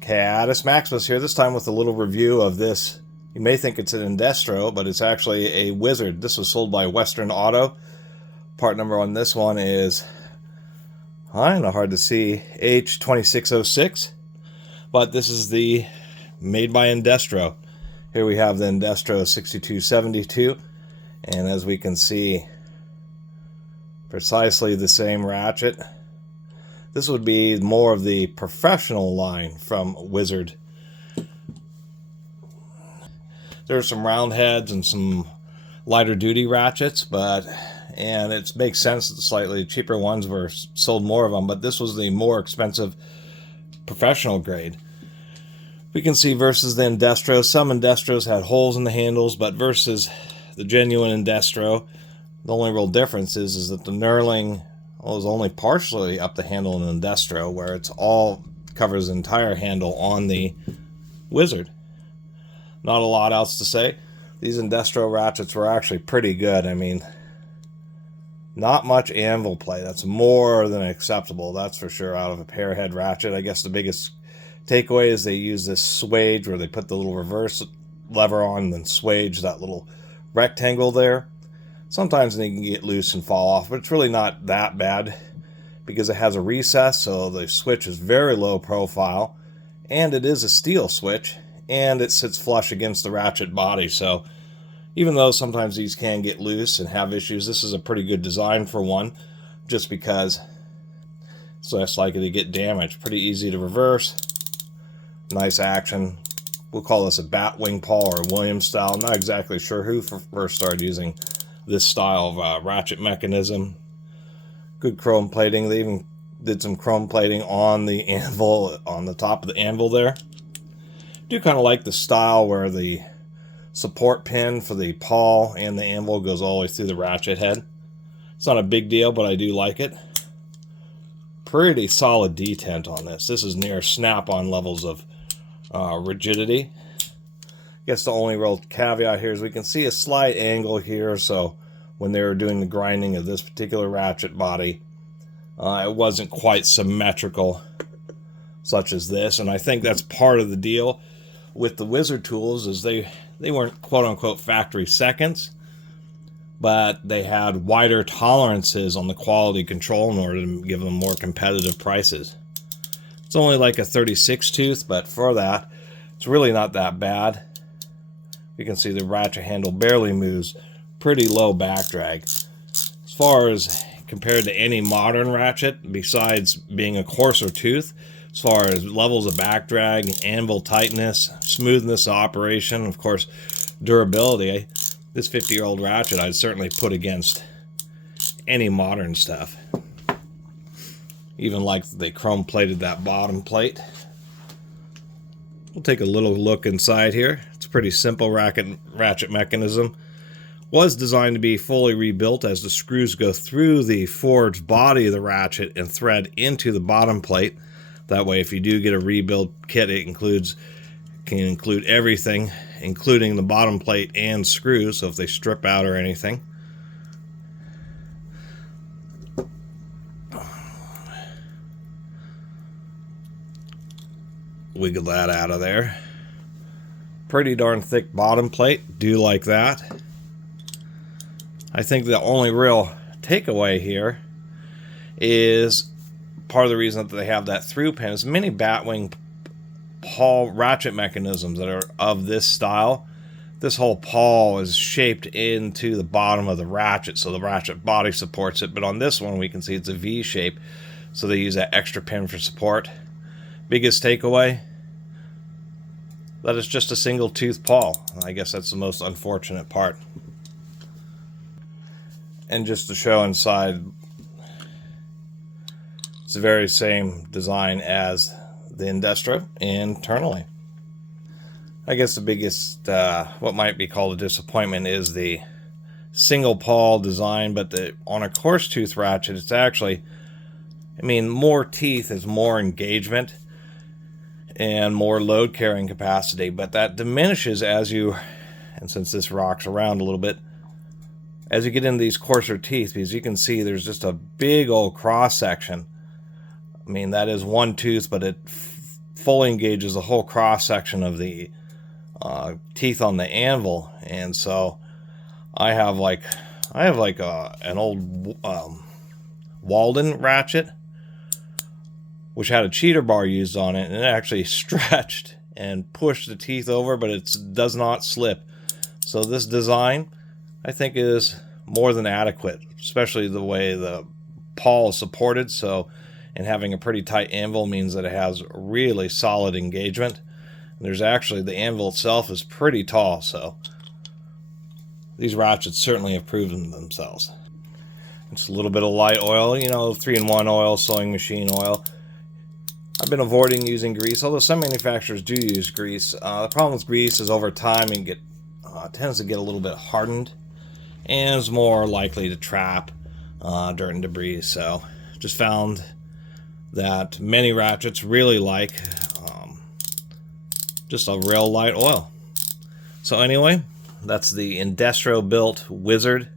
Catus Maximus here, this time with a little review of this. You may think it's an Indestro, but it's actually a Wizard. This was sold by Western Auto. Part number on this one is, kind of hard to see, H2606. But this is the made by Indestro. Here we have the Indestro 6272. And as we can see, precisely the same ratchet. This would be more of the professional line from Wizard. There are some round heads and some lighter duty ratchets, and it makes sense that the slightly cheaper ones were sold more of them, but this was the more expensive professional grade. We can see versus the Indestro, some Indestros had holes in the handles, but versus the genuine Indestro, the only real difference is that the knurling is only partially up the handle in the Indestro, where it's all covers the entire handle on the Wizard. Not a lot else to say. These Indestro ratchets were actually pretty good. I mean, not much anvil play. That's more than acceptable, that's for sure, out of a pairhead ratchet. I guess the biggest takeaway is they use this swage where they put the little reverse lever on and then swage that little rectangle there. Sometimes they can get loose and fall off, but it's really not that bad because it has a recess, so the switch is very low profile, and it is a steel switch, and it sits flush against the ratchet body. So even though sometimes these can get loose and have issues, this is a pretty good design for one, just because it's less likely to get damaged. Pretty easy to reverse. Nice action. We'll call this a bat wing pawl or Williams style. I'm not exactly sure who first started using this style of ratchet mechanism. Good chrome plating. They even did some chrome plating on the anvil, on the top of the anvil there. Do kind of like the style where the support pin for the pawl and the anvil goes all the way through the ratchet head. It's not a big deal, but I do like it. Pretty solid detent on this. This is near snap-on levels of rigidity. I guess the only real caveat here is we can see a slight angle here, so when they were doing the grinding of this particular ratchet body, it wasn't quite symmetrical such as this, and I think that's part of the deal with the Wizard tools is they weren't quote-unquote factory seconds, but they had wider tolerances on the quality control in order to give them more competitive prices. It's only like a 36 tooth, but for that, it's really not that bad. You can see the ratchet handle barely moves, pretty low backdrag. As far as compared to any modern ratchet, besides being a coarser tooth, as far as levels of backdrag, anvil tightness, smoothness of operation, of course, durability, this 50-year-old ratchet I'd certainly put against any modern stuff. Even like they chrome plated that bottom plate. We'll take a little look inside here. It's a pretty simple ratchet mechanism. Was designed to be fully rebuilt as the screws go through the forged body of the ratchet and thread into the bottom plate. That way, if you do get a rebuild kit, it can include everything, including the bottom plate and screws, so if they strip out or anything. Wiggle that out of there. Pretty darn thick bottom plate. Do like that. I think the only real takeaway here is part of the reason that they have that through pin is many batwing pawl ratchet mechanisms that are of this style. This whole pawl is shaped into the bottom of the ratchet, so the ratchet body supports it. But on this one, we can see it's a V shape, so they use that extra pin for support. Biggest takeaway, that it's just a single tooth pawl. I guess that's the most unfortunate part. And just to show inside, it's the very same design as the Indestro internally. I guess the biggest, what might be called a disappointment, is the single pawl design, but on a coarse tooth ratchet, it's actually, I mean, more teeth is more engagement and more load carrying capacity, but that diminishes as you, and since this rocks around a little bit, as you get into these coarser teeth, because you can see there's just a big old cross section. I mean, that is one tooth, but it fully engages the whole cross section of the teeth on the anvil. And so I have like an old Walden ratchet, which had a cheater bar used on it, and it actually stretched and pushed the teeth over, but it does not slip. So this design, I think, is more than adequate, especially the way the pawl is supported. So, and having a pretty tight anvil means that it has really solid engagement. And there's actually, the anvil itself is pretty tall, so these ratchets certainly have proven themselves. It's a little bit of light oil, you know, 3-in-1 oil, sewing machine oil. I've been avoiding using grease, although some manufacturers do use grease. The problem with grease is over time it tends to get a little bit hardened and is more likely to trap dirt and debris. So just found that many ratchets really like just a real light oil. So anyway, that's the Indestro built Wizard.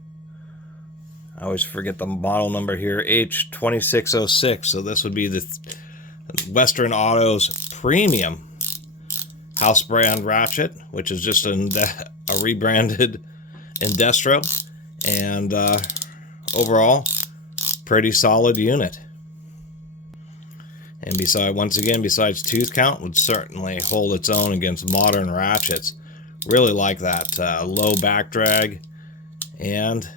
I always forget the model number here, H2606. So this would be the Western Auto's premium house brand ratchet, which is just a rebranded Indestro, and overall pretty solid unit. And besides tooth count, would certainly hold its own against modern ratchets. Really like that low back drag and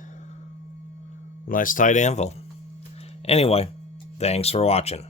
nice tight anvil. Anyway, thanks for watching.